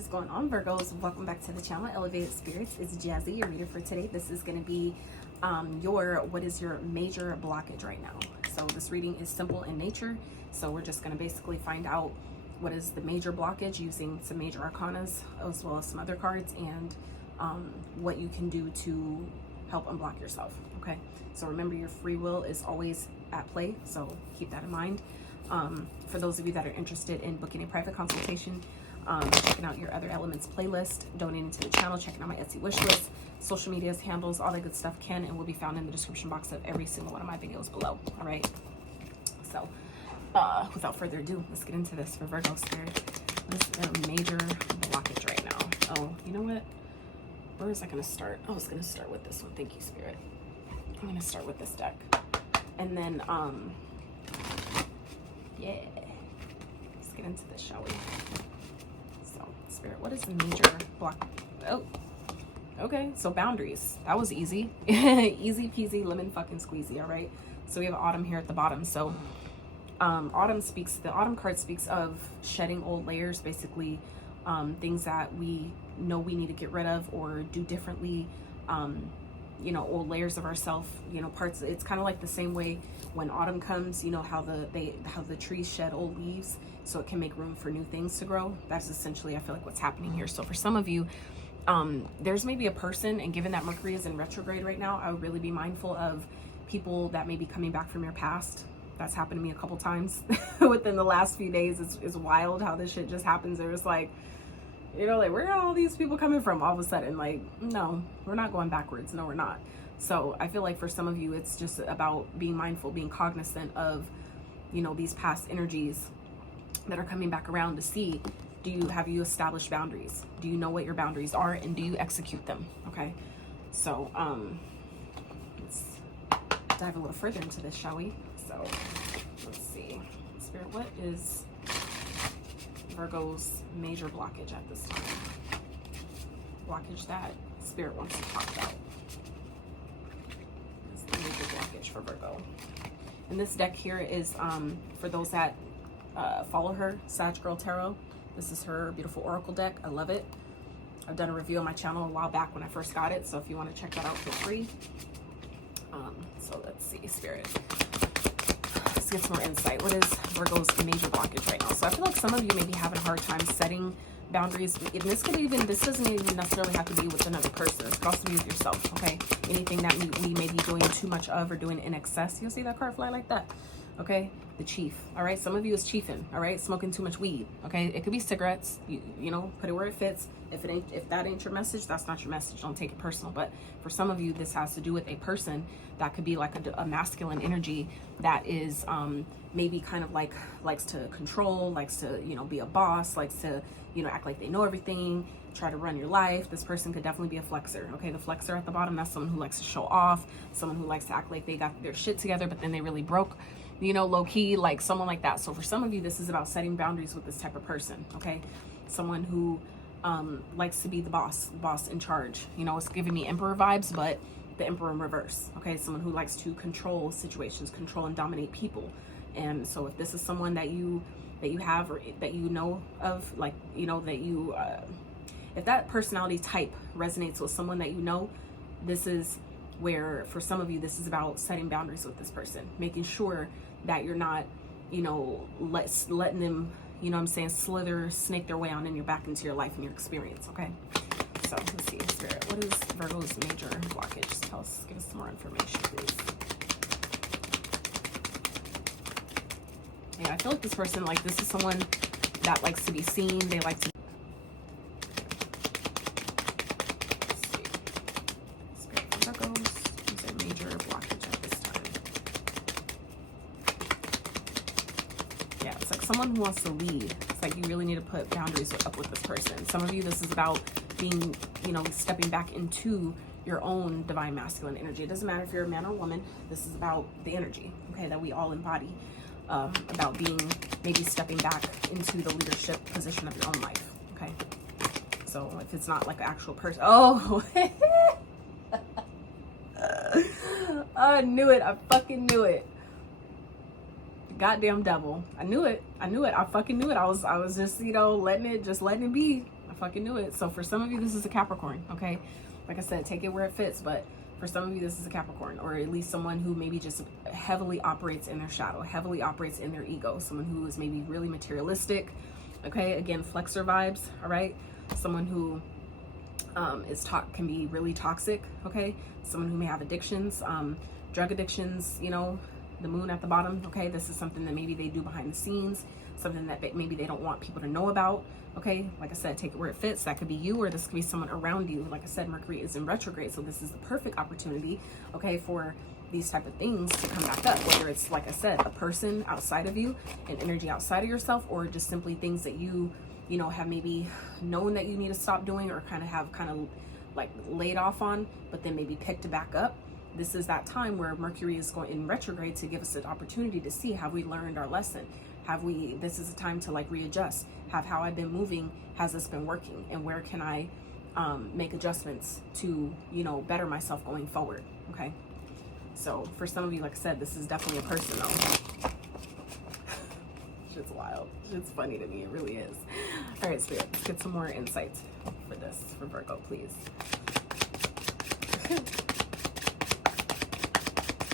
is going on, Virgos? Welcome back to the channel, Elevated Spirits. It's Jazzy, your reader for today. This is going to be what is your major blockage right now. So this reading is simple in nature. So we're just going to basically find out what is the major blockage using some major arcanas as well as some other cards, and what you can do to help unblock yourself. Okay, so remember, your free will is always at play, so keep that in mind. For those of you that are interested in booking a private consultation, checking out your Other Elements playlist, donating to the channel, checking out my Etsy wish list, social medias, handles, all that good stuff can and will be found in the description box of every single one of my videos below. All right, so without further ado, let's get into this for Virgo Spirit. What is their major blockage right now? Oh, you know what? Where is I going to start? I was going to start with this one. Thank you, Spirit. I'm going to start with this deck. And then, yeah, let's get into this, shall we? So, Spirit, what is the major block? Oh, okay. So boundaries. That was easy. Easy peasy, lemon fucking squeezy. All right. So we have autumn here at the bottom. So, the autumn card speaks of shedding old layers, basically, things that we know we need to get rid of or do differently. You know, old layers of ourselves, you know, parts. It's kind of like the same way when autumn comes, you know, how the trees shed old leaves so it can make room for new things to grow. That's essentially, I feel like, what's happening here. So for some of you, there's maybe a person, and given that Mercury is in retrograde right now, I would really be mindful of people that may be coming back from your past. That's happened to me a couple times within the last few days. It's wild how this shit just happens. There was like, you know, like, where are all these people coming from all of a sudden? Like, no, we're not going backwards. No, we're not. So I feel like for some of you, it's just about being mindful, being cognizant of, you know, these past energies that are coming back around to see, have you established boundaries? Do you know what your boundaries are, and do you execute them? Okay. So, let's dive a little further into this, shall we? So let's see. Spirit, what is Virgo's major blockage at this time? Blockage that Spirit wants to talk about. Is the major blockage for Virgo. And this deck here is for those that follow her, Sag Girl Tarot. This is her beautiful oracle deck. I love it. I've done a review on my channel a while back when I first got it, so if you want to check that out, feel free. So let's see, Spirit. Let's get some more insight. What is Virgo's major blockage right now? So I feel like some of you may be having a hard time setting boundaries. And this doesn't even necessarily have to be with another person. It could also be with yourself, okay? Anything that we may be doing too much of or doing in excess. You'll see that card fly like that, okay? The chief, all right? Some of you is chiefing, all right? Smoking too much weed, okay? It could be cigarettes. You know, put it where it fits. If that ain't your message, that's not your message. Don't take it personal. But for some of you, this has to do with a person that could be like a masculine energy that is maybe kind of like likes to control, likes to, you know, be a boss, likes to, you know, act like they know everything, try to run your life. This person could definitely be a flexor. Okay, the flexor at the bottom, that's someone who likes to show off, someone who likes to act like they got their shit together, but then they really broke, you know, low key, like someone like that. So for some of you, this is about setting boundaries with this type of person. Okay, someone who likes to be the boss in charge. You know, it's giving me emperor vibes, but the emperor in reverse. Okay, someone who likes to control situations, control and dominate people. And so if this is someone that you have, or that you know of, like, you know, that you if that personality type resonates with someone that you know, this is where, for some of you, this is about setting boundaries with this person, making sure that you're not, you know, letting them, you know what I'm saying, snake their way on in your back into your life and your experience. Okay, so let's see, Spirit, what is Virgo's major blockage? Tell us, give us some more information, please. Yeah, I feel like this person, like, this is someone that likes to be seen. They like to. Let's see. Spirit for Virgos, what is their major blockage at this time? Yeah, it's like someone who wants to lead. It's like you really need to put boundaries up with this person. Some of you, this is about being, you know, stepping back into your own divine masculine energy. It doesn't matter if you're a man or a woman. This is about the energy, okay, that we all embody. About being, maybe stepping back into the leadership position of your own life. Okay, so if it's not like an actual person, oh, I knew it. I fucking knew it. Goddamn devil. I knew it. I fucking knew it. I was just, you know, letting it be. I fucking knew it. So for some of you, this is a Capricorn, okay? Like I said, take it where it fits, but for some of you, this is a Capricorn, or at least someone who maybe just heavily operates in their shadow, heavily operates in their ego, someone who is maybe really materialistic, okay? Again, flexor vibes, all right? Someone who can be really toxic, okay? Someone who may have addictions, drug addictions, you know, the moon at the bottom, okay? This is something that maybe they do behind the scenes, something that maybe they don't want people to know about, okay? Like I said, take it where it fits. That could be you, or this could be someone around you. Like I said, Mercury is in retrograde, so this is the perfect opportunity, okay, for these type of things to come back up, whether it's, like I said, a person outside of you, an energy outside of yourself, or just simply things that you know, have maybe known that you need to stop doing, or kind of like laid off on, but then maybe picked it back up. This is that time where Mercury is going in retrograde to give us an opportunity to see, have we learned our lesson? This is a time to like readjust. How I've been moving, has this been working? And where can I make adjustments to, you know, better myself going forward, okay? So for some of you, like I said, this is definitely a person though. Shit's wild. Shit's funny to me. It really is. All right, Spirit, let's get some more insight for this, for Virgo, please.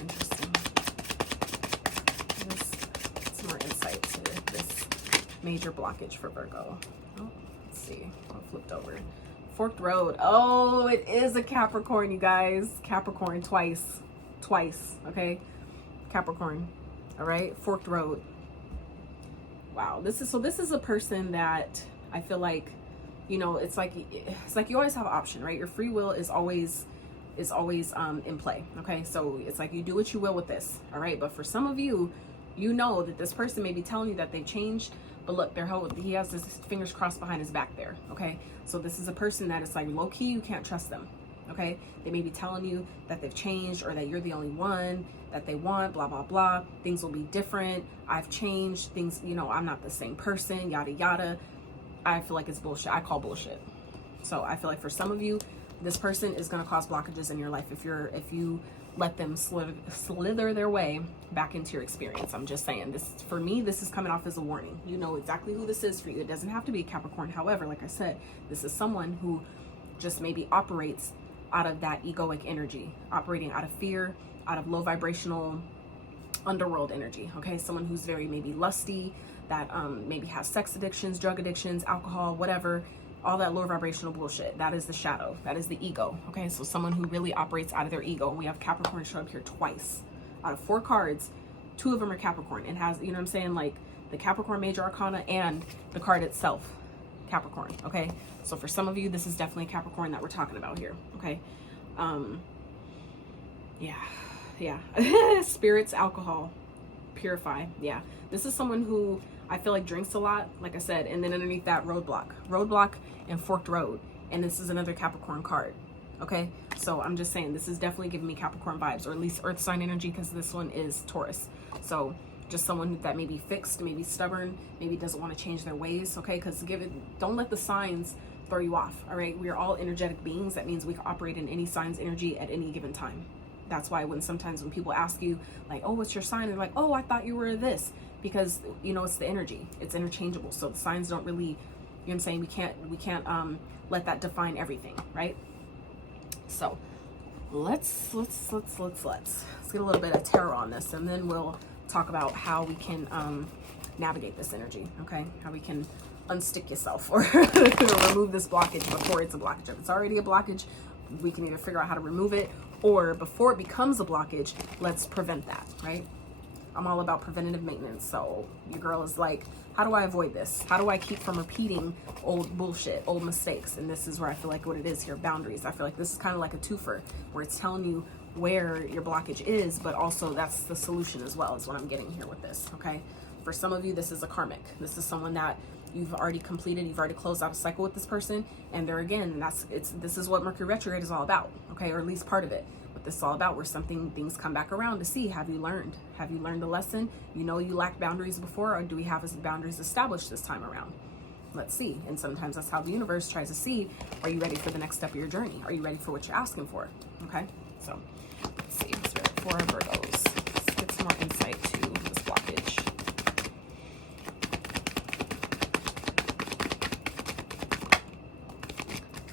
Interesting. Let's get some more insight to this major blockage for Virgo. Oh, let's see. Oh, flipped over. Forked road. Oh, it is a Capricorn, you guys. Capricorn twice, okay? Capricorn, all right? Forked road. Wow, this is a person that I feel like, you know, it's like you always have an option, right? Your free will is always in play, okay? So it's like you do what you will with this, all right? But for some of you, you know that this person may be telling you that they've changed, but look, he has his fingers crossed behind his back there, okay? So this is a person that is like low key, you can't trust them, okay? They may be telling you that they've changed, or that you're the only one that they want, blah, blah, blah. Things will be different. I've changed things, you know, I'm not the same person, yada, yada. I feel like it's bullshit. I call bullshit. So I feel like for some of you, this person is going to cause blockages in your life if you let them slither their way back into your experience. I'm just saying, this, for me, this is coming off as a warning. You know exactly who this is for you. It doesn't have to be a Capricorn. However, like I said, this is someone who just maybe operates out of that egoic energy, operating out of fear, out of low vibrational underworld energy, okay? Someone who's very maybe lusty, that maybe has sex addictions, drug addictions, alcohol, whatever, all that low vibrational bullshit. That is the shadow. That is the ego, okay? So someone who really operates out of their ego. And we have Capricorn show up here twice. Out of 4 cards, 2 of them are Capricorn. And has, you know what I'm saying, like the Capricorn Major Arcana and the card itself, Capricorn, okay? So for some of you, this is definitely a Capricorn that we're talking about here, okay? Yeah. Spirits, alcohol, purify. Yeah, this is someone who I feel like drinks a lot, like I said, and then underneath that, roadblock and forked road. And this is another Capricorn card, okay? So I'm just saying, this is definitely giving me Capricorn vibes, or at least earth sign energy, because this one is Taurus. So just someone that may be fixed, maybe stubborn, maybe doesn't want to change their ways, okay? Because don't let the signs throw you off, all right? We are all energetic beings. That means we can operate in any sign's energy at any given time. That's why sometimes when people ask you like, oh, what's your sign? They're like, oh, I thought you were this, because, you know, it's the energy, it's interchangeable. So the signs don't really, you know what I'm saying? We can't let that define everything, right? So let's get a little bit of tarot on this, and then we'll talk about how we can navigate this energy, okay? How we can unstick yourself or remove this blockage before it's a blockage. If it's already a blockage, we can either figure out how to remove it, or before it becomes a blockage, let's prevent that, right? I'm all about preventative maintenance. So your girl is like, how do I avoid this? How do I keep from repeating old bullshit, old mistakes? And this is where I feel like what it is here, boundaries. I feel like this is kind of like a twofer, where it's telling you where your blockage is, but also that's the solution as well, is what I'm getting here with this, okay? For some of you, this is a karmic. This is someone that you've already completed, you've already closed out a cycle with this person, and there again, this is what Mercury retrograde is all about, okay? Or at least part of it. What this is all about, where things come back around to see, have you learned? Have you learned a lesson? You know you lacked boundaries before, or do we have boundaries established this time around? Let's see. And sometimes that's how the universe tries to see, are you ready for the next step of your journey? Are you ready for what you're asking for? Okay, so let's see. For our Virgos, let's get some more insight to this blockage.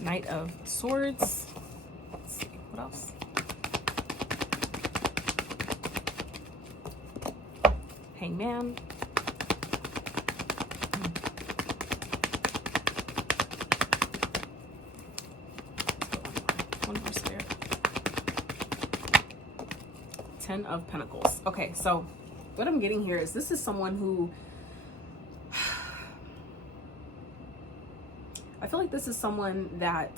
Knight of Swords. Let's see, what else? Hangman. One more Spirit. 10 of Pentacles. Okay, so what I'm getting here is this is someone who, I feel like this is someone that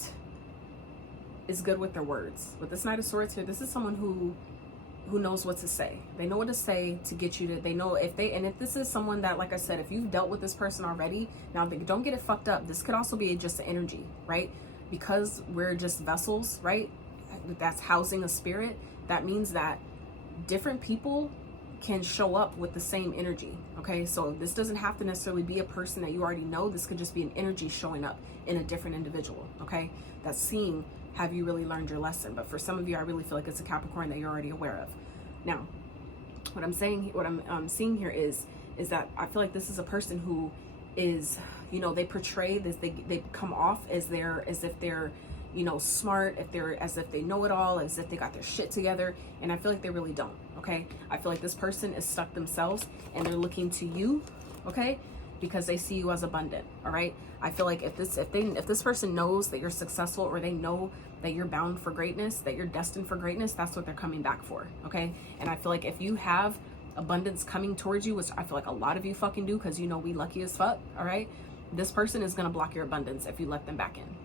is good with their words. With this Knight of Swords here, this is someone who knows what to say. They know what to say to get you to, they know if they, and if this is someone that, like I said, if you've dealt with this person already, now don't get it fucked up. This could also be just an energy, right? Because we're just vessels, right? That's housing a spirit. That means that different people can show up with the same energy. Okay, so this doesn't have to necessarily be a person that you already know. This could just be an energy showing up in a different individual. Okay, that's seeing, have you really learned your lesson? But for some of you, I really feel like it's a Capricorn that you're already aware of. Now, what I'm saying, what I'm seeing here is that I feel like this is a person who is, you know, they portray this, they come off as if they're, you know, smart, as if they know it all, as if they got their shit together, and I feel like they really don't. Okay, I feel like this person is stuck themselves and they're looking to you, okay, because they see you as abundant. All right, I feel like if this person knows that you're successful, or they know that you're bound for greatness, that you're destined for greatness, that's what they're coming back for. Okay, and I feel like if you have abundance coming towards you, which I feel like a lot of you fucking do, because you know we lucky as fuck, all right, this person is gonna block your abundance if you let them back in.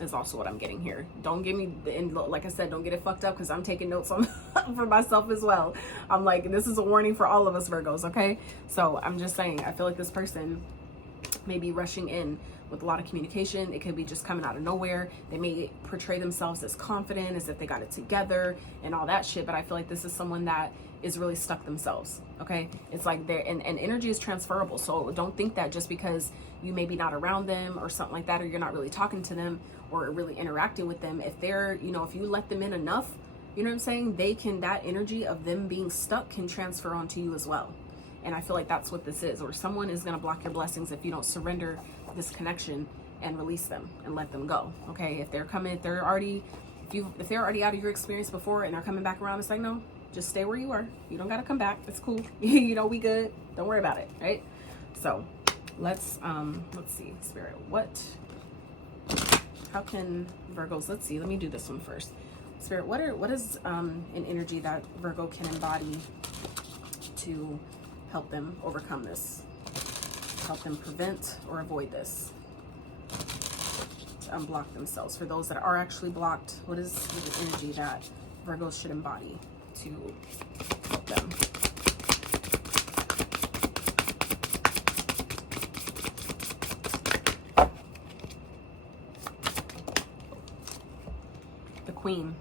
Is also what I'm getting here. Don't give me, and like I said, don't get it fucked up, because I'm taking notes on for myself as well. I'm like, this is a warning for all of us Virgos, okay? So I'm just saying, I feel like this person may be rushing in with a lot of communication. It could be just coming out of nowhere. They may portray themselves as confident, as if they got it together and all that shit, but I feel like this is someone that is really stuck themselves. Okay, it's like they're, and energy is transferable, so don't think that just because you maybe not around them or something like that, or you're not really talking to them or really interacting with them, if they're, you know, if you let them in enough, you know what I'm saying, they can, that energy of them being stuck can transfer onto you as well. And I feel like that's what this is, or someone is going to block your blessings if you don't surrender this connection and release them and let them go. Okay, if they're coming, if they're already out of your experience before and they're coming back around, it's like, no, just stay where you are. You don't got to come back. It's cool. You know, we good. Don't worry about it. Right? So let's see, Spirit, how can Virgos, let's see, let me do this one first. Spirit, what is an energy that Virgo can embody to help them overcome this, help them prevent or avoid this, to unblock themselves? For those that are actually blocked, what is the energy that Virgos should embody to help them? The Queen.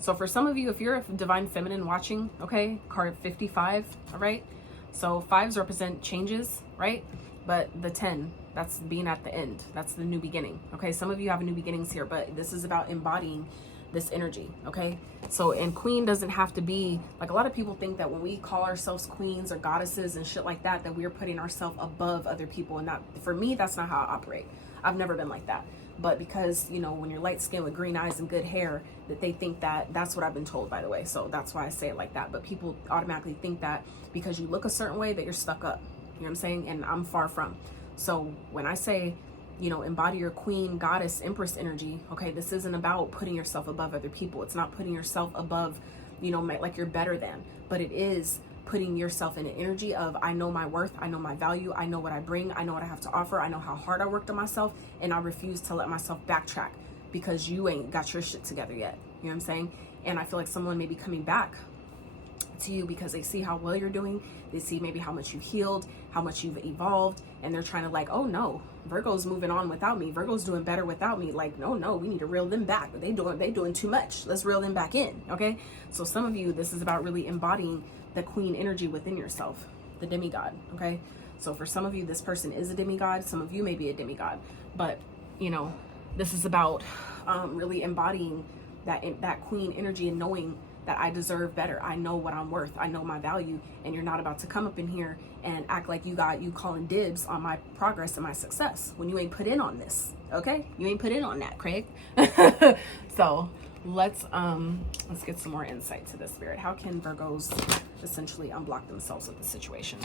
So for some of you, if you're a divine feminine watching, okay, card 55, all right, so 5s represent changes, right? But the 10, that's being at the end, that's the new beginning. Okay, some of you have new beginnings here, but this is about embodying this energy. Okay, so, and queen doesn't have to be like, a lot of people think that when we call ourselves queens or goddesses and shit like that, that we're putting ourselves above other people, and that, for me, that's not how I operate. I've never been like that. But because, you know, when you're light skinned with green eyes and good hair, that they think that, that's what I've been told, by the way, so that's why I say it like that. But people automatically think that because you look a certain way that you're stuck up, you know what I'm saying? And I'm far from. So when I say, you know, embody your queen, goddess, empress energy, okay, this isn't about putting yourself above other people. It's not putting yourself above, you know, like you're better than, but it is putting yourself in an energy of, I know my worth, I know my value, I know what I bring, I know what I have to offer, I know how hard I worked on myself, and I refuse to let myself backtrack because you ain't got your shit together yet. You know what I'm saying? And I feel like someone may be coming back to you because they see how well you're doing, they see maybe how much you've healed, how much you've evolved, and they're trying to like, oh no, Virgo's moving on without me, Virgo's doing better without me. Like, no, we need to reel them back. They doing too much. Let's reel them back in. Okay, so some of you, this is about really embodying the queen energy within yourself, the demigod. Okay, so for some of you, this person is a demigod, some of you may be a demigod, but you know, this is about really embodying that queen energy and knowing that I deserve better. I know what I'm worth. I know my value. And you're not about to come up in here and act like you calling dibs on my progress and my success when you ain't put in on this. Okay? You ain't put in on that, Craig. So let's get some more insight to this, Spirit. How can Virgos essentially unblock themselves with the situation?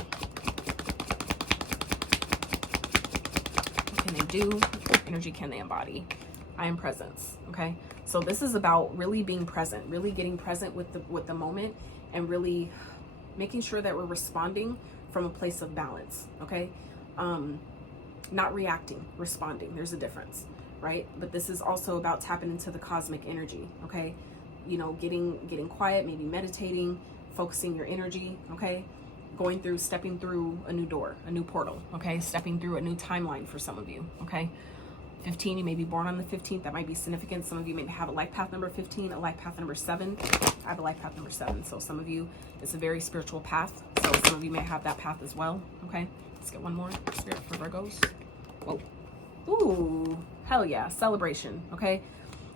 What can they do? What energy can they embody? I am presence. Okay, so this is about really being present, really getting present with the moment, and really making sure that we're responding from a place of balance. Okay, not reacting, responding. There's a difference, right? But this is also about tapping into the cosmic energy. Okay, you know, getting quiet, maybe meditating, focusing your energy. Okay, stepping through a new door, a new portal. Okay, stepping through a new timeline for some of you. Okay. 15, you may be born on the 15th. That might be significant. Some of you may have a life path number 15, a life path number 7. I have a life path number 7. So some of you, it's a very spiritual path. So some of you may have that path as well. Okay, let's get one more, Spirit, for Virgos. Whoa. Ooh, hell yeah, celebration. Okay,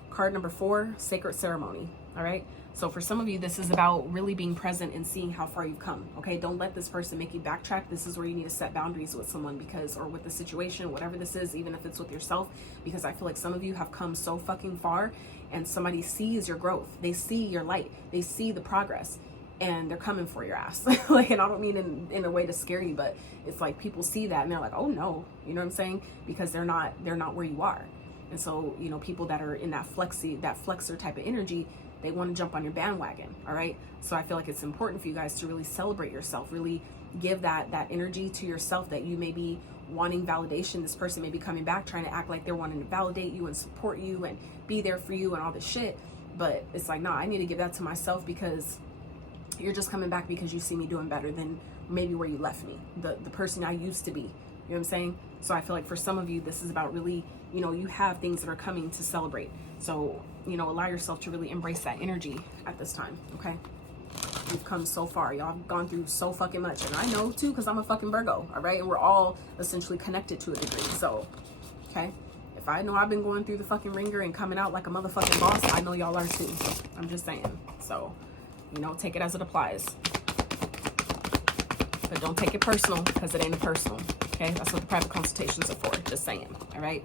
card number 4, sacred ceremony. All right, so for some of you, this is about really being present and seeing how far you've come. Okay, don't let this person make you backtrack. This is where you need to set boundaries with someone, because, or with the situation, whatever this is, even if it's with yourself, because I feel like some of you have come so fucking far, and somebody sees your growth. They see your light. They see the progress, and they're coming for your ass. Like, and I don't mean in a way to scare you, but it's like people see that and they're like, oh no, you know what I'm saying? Because they're not where you are. And so, you know, people that are in that flexor type of energy, they want to jump on your bandwagon. All right. So I feel like it's important for you guys to really celebrate yourself, really give that energy to yourself, that you may be wanting validation. This person may be coming back, trying to act like they're wanting to validate you and support you and be there for you and all this shit. But it's like, nah, I need to give that to myself, because you're just coming back because you see me doing better than maybe where you left me, the person I used to be. You know what I'm saying? So I feel like for some of you, this is about really, you know, you have things that are coming to celebrate. So, you know, allow yourself to really embrace that energy at this time. Okay. You've come so far. Y'all have gone through so fucking much. And I know too, because I'm a fucking Virgo. All right. And we're all essentially connected to a degree. So, okay. If I know I've been going through the fucking ringer and coming out like a motherfucking boss, I know y'all are too. I'm just saying. So, you know, take it as it applies. But don't take it personal, because it ain't a personal. Okay. That's what the private consultations are for. Just saying. All right.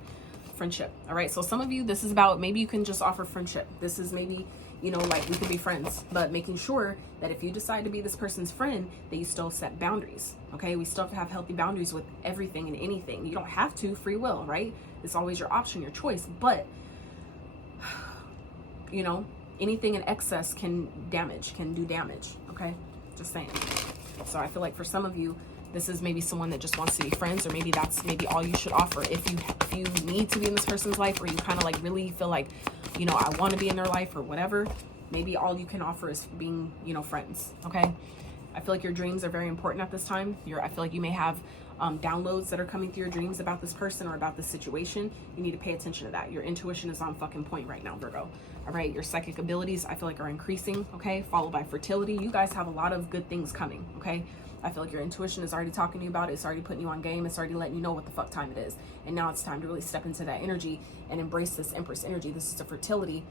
Friendship. All right. So some of you, this is about, maybe you can just offer friendship. This is maybe, you know, like we could be friends, but making sure that if you decide to be this person's friend, that you still set boundaries. Okay. We still have to have healthy boundaries with everything and anything. You don't have to, free will, right? It's always your option, your choice, but you know, anything in excess can do damage. Okay. Just saying. So I feel like for some of you, this is maybe someone that just wants to be friends, or maybe that's maybe all you should offer. If you need to be in this person's life, or you kind of like really feel like, you know, I want to be in their life or whatever, maybe all you can offer is being, you know, friends. Okay. I feel like your dreams are very important at this time. I feel like you may have downloads that are coming through your dreams about this person or about this situation. You need to pay attention to that. Your intuition is on fucking point right now, Virgo. All right. Your psychic abilities, I feel like, are increasing. Okay. Followed by fertility. You guys have a lot of good things coming. Okay. I feel like your intuition is already talking to you about it. It's already putting you on game. It's already letting you know what the fuck time it is. And now it's time to really step into that energy and embrace this Empress energy. This is the fertility,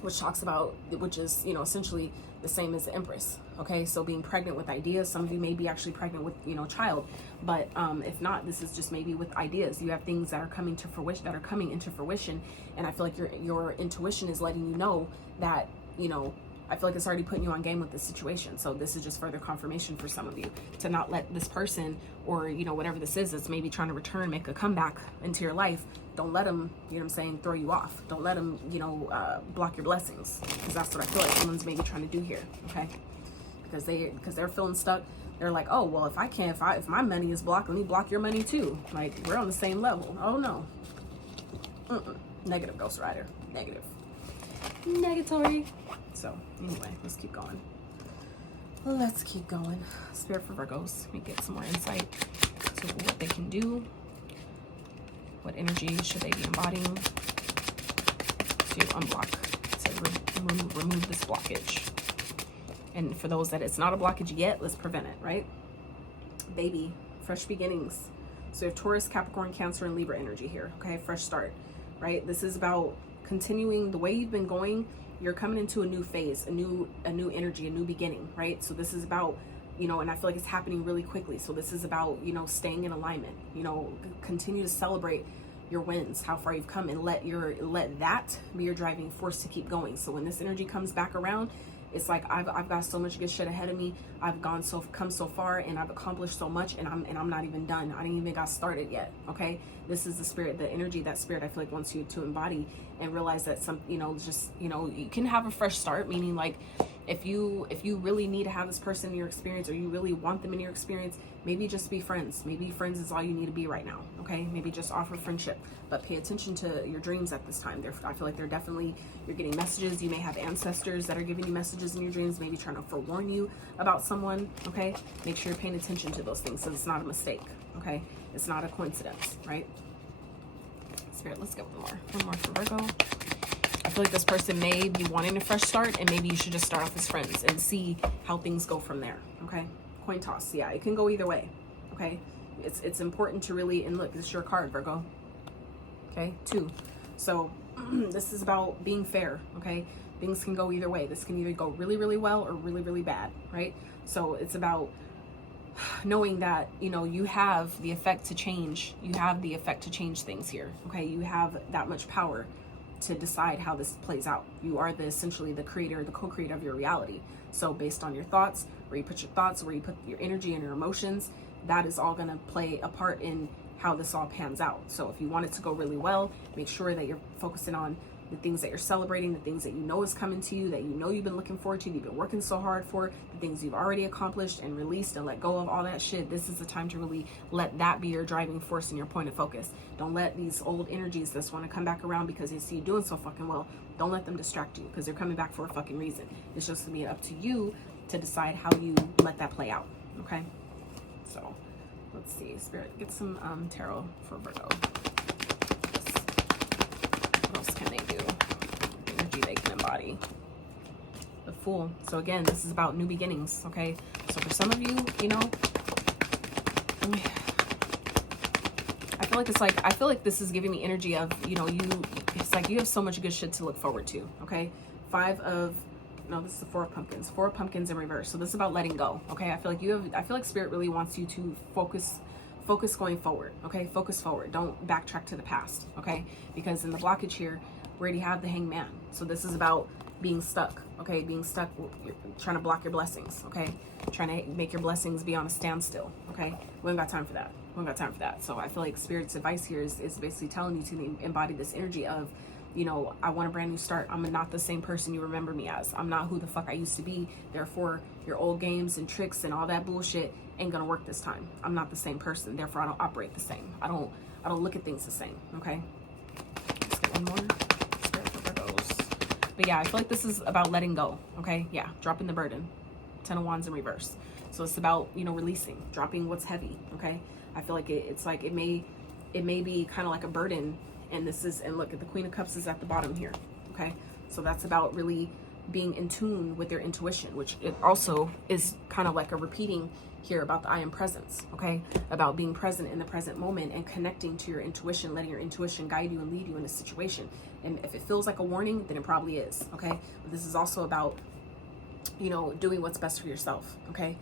which talks about, which is, you know, essentially the same as the Empress. Okay. So being pregnant with ideas, some of you may be actually pregnant with, you know, child, but if not, this is just maybe with ideas. You have things that are coming to fruition, that are coming into fruition. And I feel like your intuition is letting you know that, you know, I feel like it's already putting you on game with this situation. So this is just further confirmation for some of you to not let this person, or, you know, whatever this is, that's maybe trying to return, make a comeback into your life. Don't let them, you know what I'm saying, throw you off. Don't let them, you know, block your blessings, because that's what I feel like someone's maybe trying to do here. Okay. Because they're feeling stuck. They're like, oh, well, if my money is blocked, let me block your money too. Like, we're on the same level. Oh no. Negative, Ghost Rider. Negative. Negatory. So anyway, let's keep going. Spirit for Virgos, let me get some more insight to what they can do. What energy should they be embodying to unblock, to remove this blockage? And for those that it's not a blockage yet, let's prevent it, right? Baby, fresh beginnings. So we have Taurus, Capricorn, Cancer, and Libra energy here. Okay, fresh start, right? This is about continuing the way you've been going. you're coming into a new phase, a new energy, a new beginning, right? So this is about, you know, and I feel like it's happening really quickly. So this is about, you know, staying in alignment, you know, continue to celebrate your wins, how far you've come, and let that be your driving force to keep going. So when this energy comes back around, it's like I've got so much good shit ahead of me. I've come so far, and I've accomplished so much, and I'm not even done. I didn't even got started yet. Okay, this is the spirit, the energy that spirit I feel like wants you to embody and realize that some, you know, just, you know, you can have a fresh start. Meaning, like, if you really need to have this person in your experience, or you really want them in your experience, maybe just be friends. Maybe friends is all you need to be right now. Okay, maybe just offer friendship, but pay attention to your dreams at this time. I feel like they're definitely, you're getting messages. You may have ancestors that are giving you messages in your dreams, maybe trying to forewarn you about someone. Okay, make sure you're paying attention to those things, so it's not a mistake. Okay, it's not a coincidence, right? Spirit, let's get one more for Virgo. I feel like this person may be wanting a fresh start, and maybe you should just start off as friends and see how things go from there. Okay, coin toss. Yeah, it can go either way. Okay, it's important to really, and look, this is your card, Virgo. Okay, 2. So this is about being fair. Okay, things can go either way. This can either go really, really well or really, really bad, right? So it's about knowing that, you know, you have the effect to change. You have the effect to change things here. Okay, you have that much power to decide how this plays out. You are essentially the creator, the co-creator of your reality. So based on your thoughts, where you put your thoughts, where you put your energy and your emotions, that is all going to play a part in how this all pans out. So if you want it to go really well, make sure that you're focusing on the things that you're celebrating, the things that you know is coming to you, that you know you've been looking forward to, you've been working so hard for, the things you've already accomplished and released and let go of all that shit. This is the time to really let that be your driving force and your point of focus. Don't let these old energies that want to come back around because they see you doing so fucking well, don't let them distract you, because they're coming back for a fucking reason. It's just gonna be up to you to decide how you let that play out. Okay, so let's see, Spirit, get some tarot for Virgo. What else can they do? Energy they can embody. The Fool. So again, this is about new beginnings. Okay, so for some of you, you know, I feel like this is giving me energy of, you know, it's like you have so much good shit to look forward to. Okay, this is the 4 of Pumpkins. 4 of Pumpkins in reverse. So this is about letting go. Okay, I feel like Spirit really wants you to focus going forward. Okay, focus forward. Don't backtrack to the past. Okay, because in the blockage here, we already have the Hangman. So this is about being stuck. Okay, being stuck, you're trying to block your blessings. Okay, trying to make your blessings be on a standstill. Okay, we ain't got time for that. So I feel like Spirit's advice here is basically telling you to embody this energy of, you know, I want a brand new start. I'm not the same person you remember me as. I'm not who the fuck I used to be. Therefore, your old games and tricks and all that bullshit ain't gonna work this time. I'm not the same person. Therefore, I don't operate the same. I don't look at things the same. Okay. Let's get one more. Spirit for Virgos. But yeah, I feel like this is about letting go. Okay. Yeah. Dropping the burden. 10 of Wands in reverse. So it's about, you know, releasing, dropping what's heavy. Okay. I feel like it's like it may be kind of like a burden. And look at the Queen of Cups is at the bottom here. Okay, so that's about really being in tune with your intuition, which it also is kind of like a repeating here about the I am presence. Okay, about being present in the present moment and connecting to your intuition, letting your intuition guide you and lead you in a situation. And if it feels like a warning, then it probably is. Okay, but this is also about, you know, doing what's best for yourself. Okay,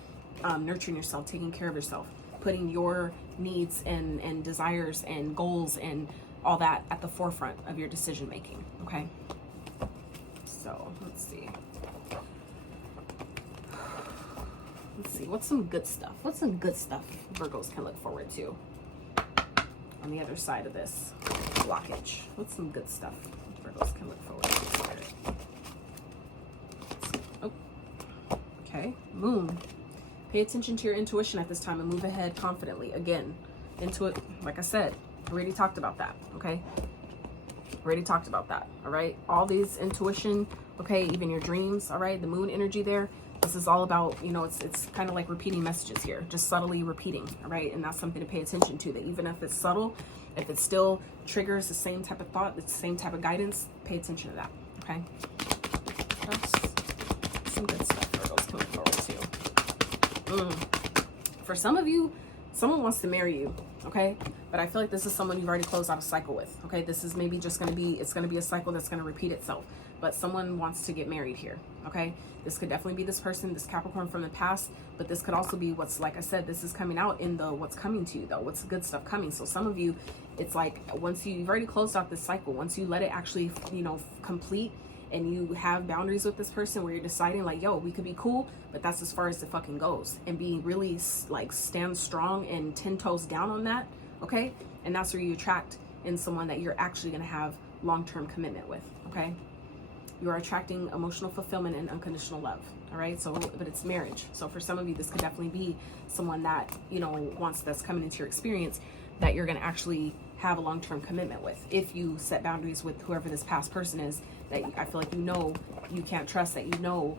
nurturing yourself, taking care of yourself, putting your needs and desires and goals and all that at the forefront of your decision making. Okay, so let's see what's some good stuff Virgos can look forward to on the other side of this blockage. What's some good stuff Virgos can look forward to? Oh, okay, Moon. Pay attention to your intuition at this time and move ahead confidently. Again, like I said, I already talked about that. Okay, all right, all these intuition, okay, even your dreams. All right, the Moon energy there, this is all about, you know, it's kind of like repeating messages here, just subtly repeating. All right, and that's something to pay attention to, that even if it's subtle, if it still triggers the same type of thought, the same type of guidance, pay attention to that. Okay, that's some good stuff Virgos can look forward to. For some of you, someone wants to marry you. okay? But I feel like this is someone you've already closed out a cycle with, okay? This is maybe just going to be, it's going to be a cycle that's going to repeat itself. But someone wants to get married here, okay? This could definitely be this person, this Capricorn from the past, but this could also be what's, like I said, this is coming out in the what's coming to you, though. What's the good stuff coming? So some of you, it's like once you've already closed out this cycle, once you let it actually, you know, complete, and you have boundaries with this person where you're deciding like, yo, we could be cool, but that's as far as it fucking goes. And being really like stand strong and 10 toes down on that, okay? And that's where you attract in someone that you're actually going to have long-term commitment with, okay? You are attracting emotional fulfillment and unconditional love, all right? So, but it's marriage. So for some of you, this could definitely be someone that, you know, that's coming into your experience that you're going to actually have a long-term commitment with. If you set boundaries with whoever this past person is, that I feel like, you know, you can't trust, that, you know,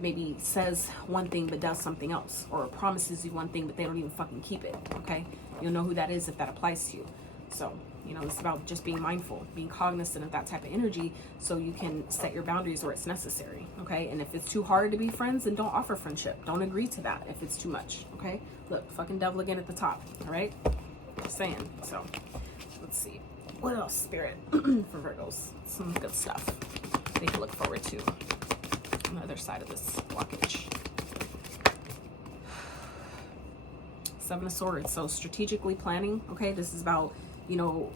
maybe says one thing but does something else, or promises you one thing but they don't even fucking keep it, okay? You'll know who that is if that applies to you. So, you know, it's about just being mindful, being cognizant of that type of energy so you can set your boundaries where it's necessary, okay? And if it's too hard to be friends, then don't offer friendship. Don't agree to that if it's too much, okay? Look, fucking devil again at the top, all right? Just saying. So, let's see. What else, Spirit, for Virgos? Some good stuff they can look forward to on the other side of this blockage. Seven of Swords. So strategically planning, okay? This is about, you know,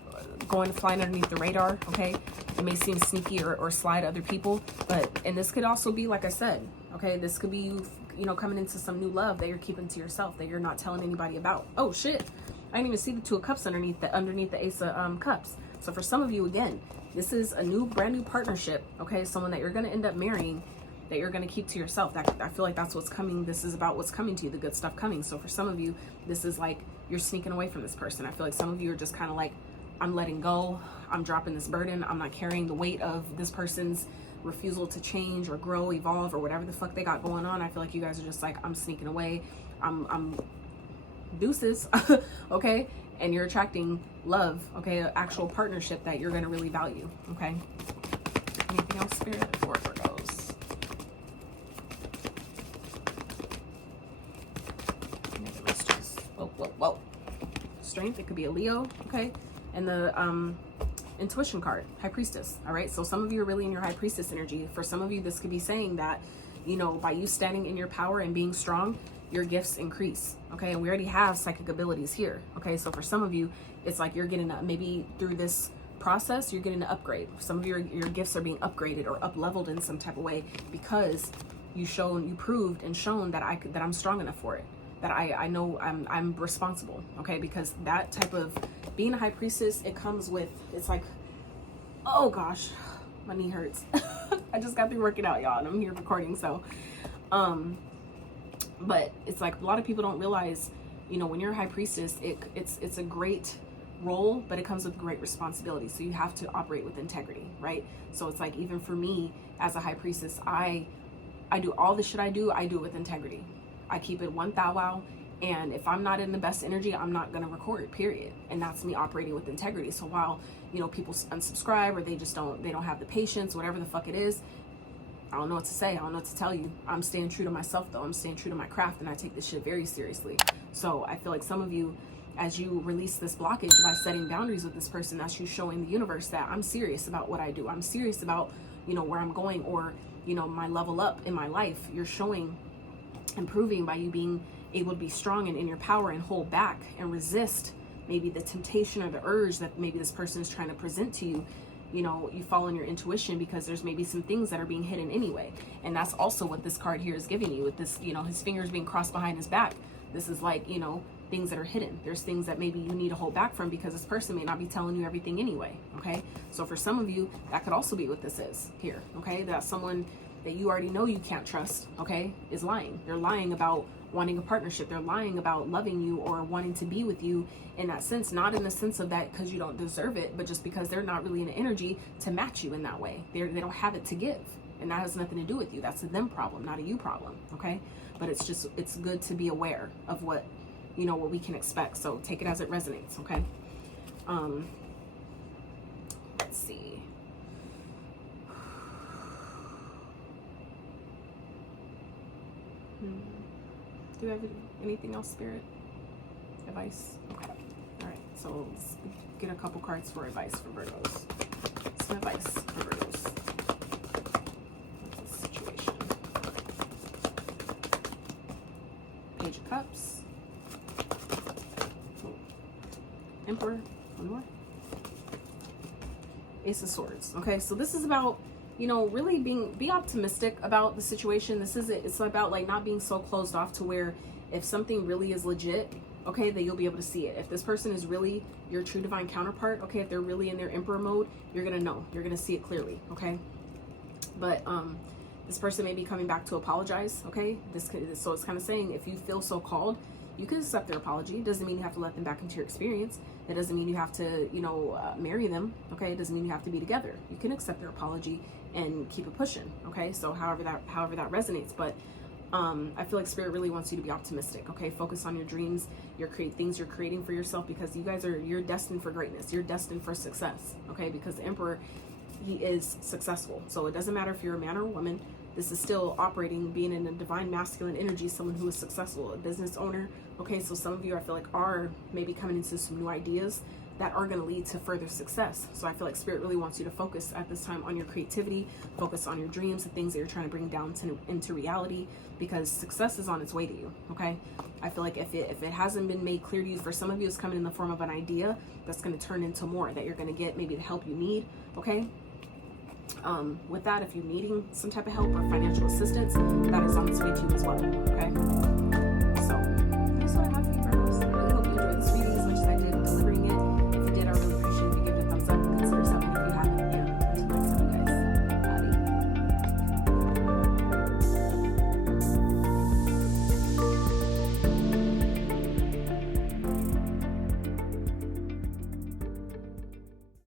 going flying underneath the radar, okay? It may seem sneaky or slide other people, but, and this could also be, like I said, okay? This could be you know, coming into some new love that you're keeping to yourself, that you're not telling anybody about. Oh, shit. I didn't even see the Two of Cups underneath the Ace of Cups. So for some of you, again, this is a brand new partnership, okay? Someone that you're going to end up marrying, that you're going to keep to yourself. That, I feel like that's what's coming. This is about what's coming to you, the good stuff coming. So for some of you, this is like you're sneaking away from this person. I feel like some of you are just kind of like, I'm letting go. I'm dropping this burden. I'm not carrying the weight of this person's refusal to change or grow, evolve, or whatever the fuck they got going on. I feel like you guys are just like, I'm sneaking away. I'm deuces, okay? And you're attracting love, okay? An actual partnership that you're going to really value, okay? Anything else, Spirit, before it goes? Another messages. Whoa. Strength, it could be a Leo, okay? And the intuition card, High Priestess, all right? So some of you are really in your High Priestess energy. For some of you, this could be saying that, you know, by you standing in your power and being strong, your gifts increase, okay? And we already have psychic abilities here, okay? So for some of you, it's like you're getting maybe through this process, you're getting an upgrade. Some of your gifts are being upgraded or up-leveled in some type of way because you proved and shown that I'm strong enough for it, that I know I'm responsible, okay? Because that type of being a High Priestess, it comes with, it's like, oh gosh, my knee hurts. I just got through working out, y'all, and I'm here recording, so but it's like a lot of people don't realize, you know, when you're a High Priestess, it's a great role, but it comes with great responsibility. So you have to operate with integrity, right? So it's like, even for me as a High Priestess, I do all the shit I do it with integrity. I keep it 1,000. And if I'm not in the best energy, I'm not going to record, period. And that's me operating with integrity. So while, you know, people unsubscribe or they don't have the patience, whatever the fuck it is, I don't know what to say. I don't know what to tell you. I'm staying true to myself, though. I'm staying true to my craft, and I take this shit very seriously. So I feel like some of you, as you release this blockage by setting boundaries with this person, that's you showing the universe that I'm serious about what I do. I'm serious about, you know, where I'm going, or, you know, my level up in my life. You're showing, improving by you being able to be strong and in your power and hold back and resist maybe the temptation or the urge that maybe this person is trying to present to you. You know, you follow in your intuition because there's maybe some things that are being hidden anyway. And that's also what this card here is giving you with this, you know, his fingers being crossed behind his back. This is like, you know, things that are hidden. There's things that maybe you need to hold back from because this person may not be telling you everything anyway, okay? So for some of you, that could also be what this is here, okay? That someone that you already know you can't trust, okay, is lying. They're lying about wanting a partnership. They're lying about loving you or wanting to be with you in that sense, not in the sense of that because you don't deserve it, but just because they're not really in the energy to match you in that way. They don't have it to give, and that has nothing to do with you. That's a them problem, not a you problem, okay? But it's just, it's good to be aware of what, you know, what we can expect. So take it as it resonates, okay? Let's see. Do you have anything else, Spirit? Advice? Okay. So let's get a couple cards for advice for Virgos. Some advice for Virgos. What's the situation? Page of Cups. Emperor. One more. Ace of Swords. Okay, so this is about, you know, really be optimistic about the situation. This is it. It's about like not being so closed off to where if something really is legit, okay, then you'll be able to see it. If this person is really your true divine counterpart, okay, if they're really in their emperor mode, you're gonna know. You're gonna see it clearly, okay? But this person may be coming back to apologize, okay? So it's kind of saying if you feel so called, you can accept their apology. It doesn't mean you have to let them back into your experience. It doesn't mean you have to, you know, marry them, okay? It doesn't mean you have to be together. You can accept their apology and keep it pushing, okay? So however that resonates, but I feel like Spirit really wants you to be optimistic, okay? Focus on your dreams, things you're creating for yourself, because you're destined for greatness. You're destined for success, okay? Because the Emperor, he is successful. So it doesn't matter if you're a man or a woman. This is still operating, being in a divine masculine energy, someone who is successful, a business owner. Okay, so some of you I feel like are maybe coming into some new ideas that are going to lead to further success. So I feel like Spirit really wants you to focus at this time on your creativity, focus on your dreams, the things that you're trying to bring down into reality, because success is on its way to you, okay? I feel like if it hasn't been made clear to you, for some of you it's coming in the form of an idea that's going to turn into more, that you're going to get maybe the help you need, okay? With that, if you're needing some type of help or financial assistance, that is on its way to you as well, okay? So, that's what I have.